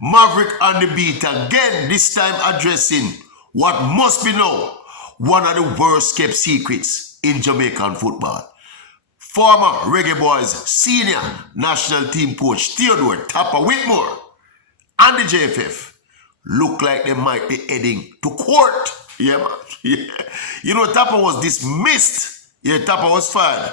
Maverick on the beat again, this time addressing what must be known, one of the worst kept secrets in Jamaican football. Former Reggae Boys senior national team coach THEODORE TAPPA Whitmore and the JFF look like they might be heading to court. Yeah, man. Yeah. You know, TAPPA was dismissed. Yeah, TAPPA was fired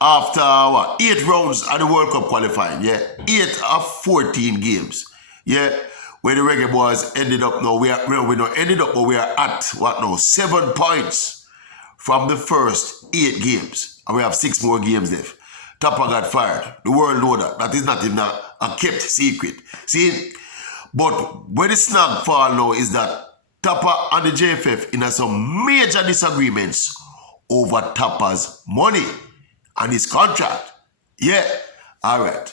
after what? 8 rounds at the World Cup qualifying. Yeah, 8 of 14 games. Yeah, where the Reggae Boys ended up now. We not ended up, but we are at what now? 7 points from the first 8 games. And we have 6 more games left. TAPPA got fired. The world know that. That is not even a kept secret. See? But where the snag fall now is that TAPPA and the JFF in some major disagreements over TAPPA's money and his contract. Yeah. Alright.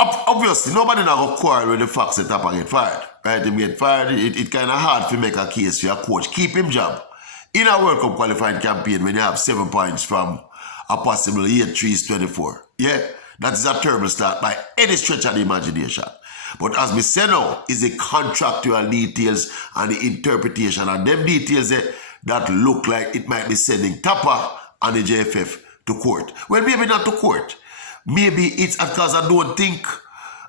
Obviously, nobody now go quarrel with the fact that TAPPA get fired. Right? Him get fired, it kind of hard to make a case for your coach. Keep him job. In a World Cup qualifying campaign, when you have 7 points from a possible 8-3-24. Yeah, that is a terrible start by any stretch of the imagination. But as me say now, is the contractual details and the interpretation and them details that look like it might be sending TAPPA and the JFF to court. Well, maybe not to court. Maybe it's because I don't think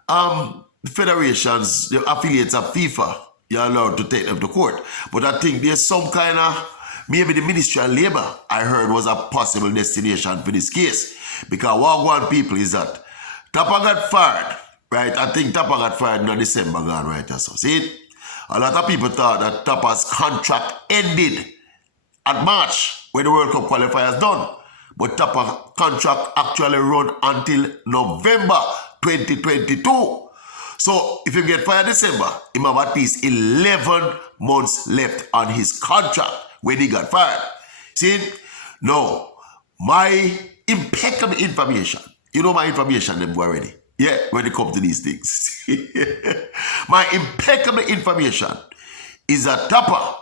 the federations, the affiliates of FIFA, you're allowed to take them to court. But I think there's some kind of, maybe the Ministry of Labour, I heard, was a possible destination for this case. Because what I want people is that TAPPA got fired, right? I think TAPPA got fired in December gone, right? So, see, a lot of people thought that TAPPA's contract ended at March when the World Cup qualifiers done. But TAPPA contract actually run until November 2022. So if you get fired December, he have at least 11 months left on his contract when he got fired. See? No. My impeccable information. You know my information them already. Yeah, when it comes to these things. My impeccable information is that TAPPA,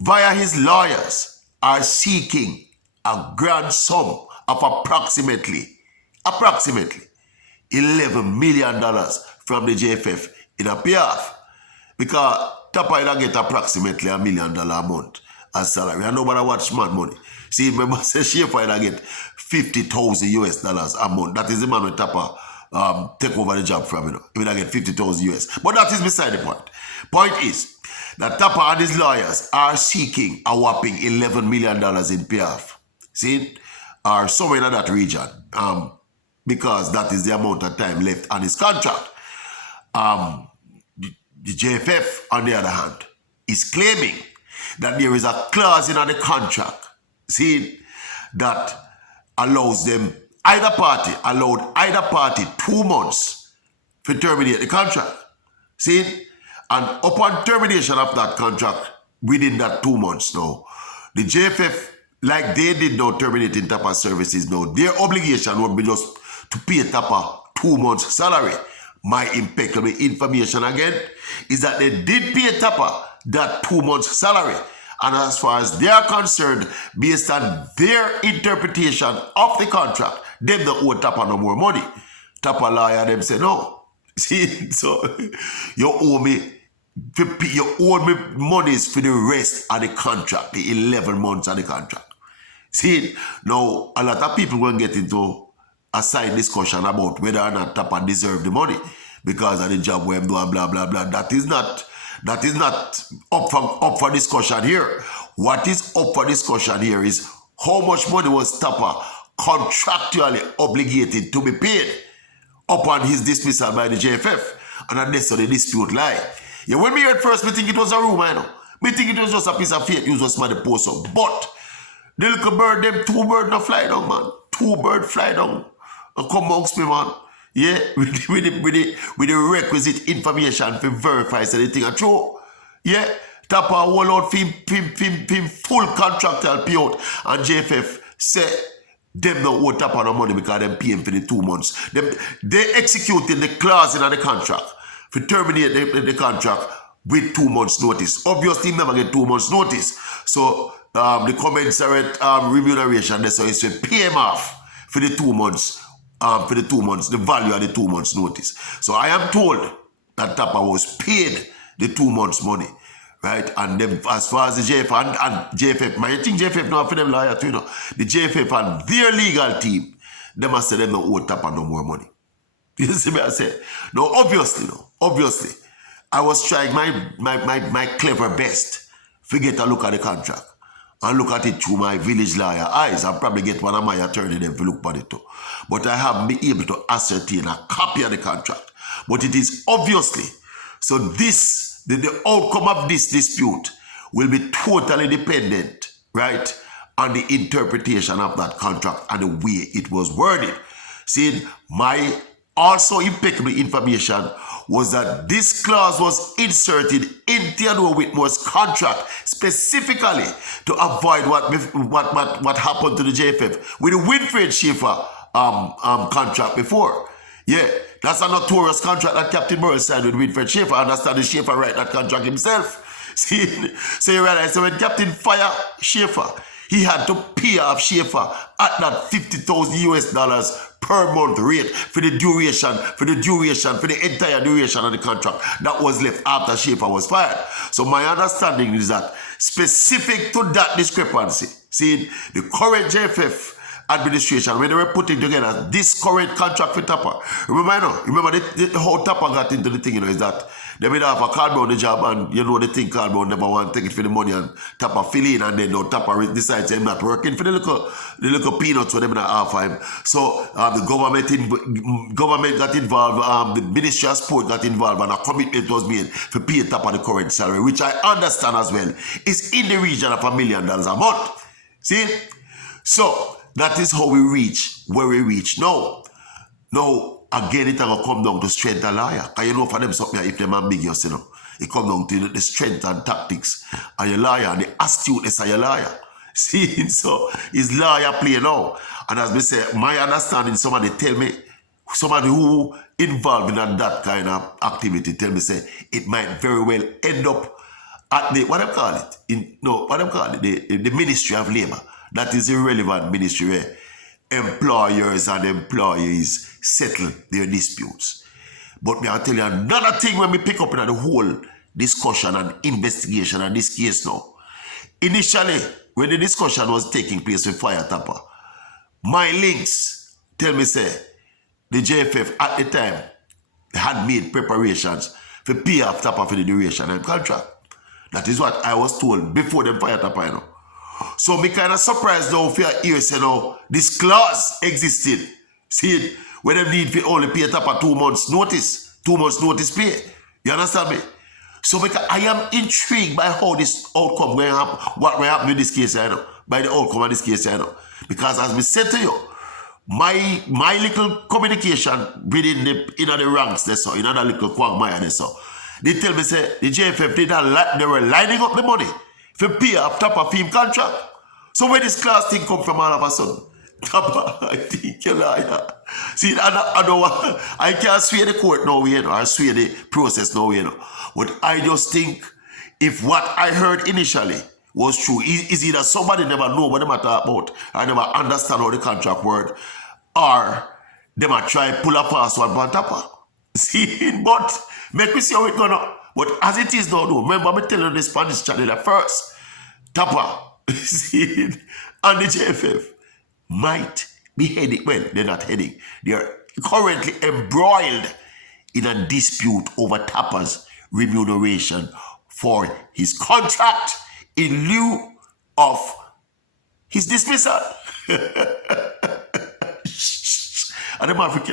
via his lawyers, are seeking a grand sum of approximately $11 million from the JFF in a payoff. Because TAPPA get approximately $1 million a month as salary. And nobody watch mad money. See, remember, say Schaefer get $50,000 a month. That is the man with TAPPA take over the job from, you know. He will get $50,000. But that is beside the point. Point is that TAPPA and his lawyers are seeking a whopping $11 million in payoff. See? Or somewhere in that region. Because that is the amount of time left on his contract. The JFF, on the other hand, is claiming that there is a clause in the contract, see, that allows them, allowed either party 2 months to terminate the contract. See, and upon termination of that contract, within that 2 months now, the JFF, like they did now terminating TAPPA services now, their obligation would be just to pay TAPPA 2 months salary. My impeccable information again is that they did pay TAPPA that 2 months salary. And as far as they are concerned, based on their interpretation of the contract, them don't owe TAPPA no more money. TAPPA lawyer them say no. See, so you owe me monies for the rest of the contract, the 11 months of the contract. See, now a lot of people will get into a side discussion about whether or not TAPPA deserve the money because of the job where I'm doing, blah, blah, blah. That is not up for discussion here. What is up for discussion here is how much money was TAPPA contractually obligated to be paid upon his dismissal by the JFF. And that's how the dispute lie. Yeah, when me heard first, me think it was a rumor, you know. Me think it was just a piece of fake news was somebody post up. But the little bird, them 2 birds no fly down, man. 2 birds fly down. And come amongst me, man. Yeah, with the requisite information to verify so the thing are true. Yeah, TAPPA whole out film full contractual payout. And JFF say them no owe TAPPA no money because them pay him for the 2 months. They executed the clause in the contract to terminate the contract with 2 months notice. Obviously, he never get 2 months notice. So the commensurate remuneration, so is to pay him off for the 2 months. The value of the 2 months notice. So I am told that TAPPA was paid the 2 months money, right? And then as far as the JFF and JFF, I think JFF now for them lawyer too, you know. The JFF and their legal team, they must say them no owe TAPPA no more money. You see me I say? No, obviously, I was trying my clever best to get a look at the contract and look at it through my village lawyer eyes and probably get one of my attorney them to look at it too. But I haven't been able to ascertain a copy of the contract. But it is obviously, so this, the outcome of this dispute will be totally dependent, right, on the interpretation of that contract and the way it was worded. See, my also impeccable information was that this clause was inserted in THEODORE Whitmore's contract specifically to avoid what happened to the JFF with the Winfred Schaefer contract before. Yeah, that's a notorious contract that Captain Burris signed with Winfred Schaefer. I understand the Schaefer write that contract himself. See, so you realize, so when Captain fired Schaefer, he had to pay off Schaefer at that $50,000 per month rate for the entire duration of the contract that was left after Schaefer was fired. So my understanding is that specific to that discrepancy, see, the current JFF administration, when they were putting together this current contract for TAPPA, remember the whole TAPPA got into the thing, you know, is that they made have a card on the job and you know the thing card never want to take it for the money and TAPPA fill in and then no TAPPA decides they're not working for the little peanuts for them not offer him. So the government got involved, the Ministry of Sport got involved and a commitment was made to pay TAPPA the current salary, which I understand as well is in the region of $1 million a month. See? So that is how we reach where we reach now. Now, again, it will come down to strength of lawyer. Because you know for them something, if they're ambiguous, you know, it comes down to the strength and tactics of your lawyer and the astuteness of your lawyer. See, so is lawyer play now. And as we say, my understanding, somebody tell me, somebody who involved in that kind of activity tell me, say, it might very well end up at the, what I call it? The Ministry of Labor. That is irrelevant ministry where employers and employees settle their disputes. But me I'll tell you another thing when we pick up in the whole discussion and investigation of this case now. Initially, when the discussion was taking place with Fire TAPPA, my links tell me say the JFF at the time had made preparations for pay off TAPPA for the duration and contract. That is what I was told before them Fire TAPPA, you know. So me kind of surprised now if you hear say now this clause existed. See it? When they need to only pay TAPPA 2 months notice. 2 months notice pay. You understand me? So because I am intrigued by how this outcome will happen, what will happen in this case, I know. By the outcome of this case, I know. Because as we said to you, my little communication within the ranks there, so in another little quagmire there, so they tell me say the JFF they were lining up the money for pay off TAPPA film contract. So where this class thing come from all of a sudden? TAPPA, I think you're liar. See, I can't swear the court now, you know, I swear the process now, you know. But I just think if what I heard initially was true, is either somebody never know what they matter about, or never understand how the contract word, or they might try pull a fast one on TAPPA. See, but make me see how it's gonna. But as it is now, though, remember me telling you the Spanish channel at first, TAPPA, see, and the JFF might be heading, well, they're not heading, they're currently embroiled in a dispute over TAPPA's remuneration for his contract in lieu of his dismissal. And the man freaking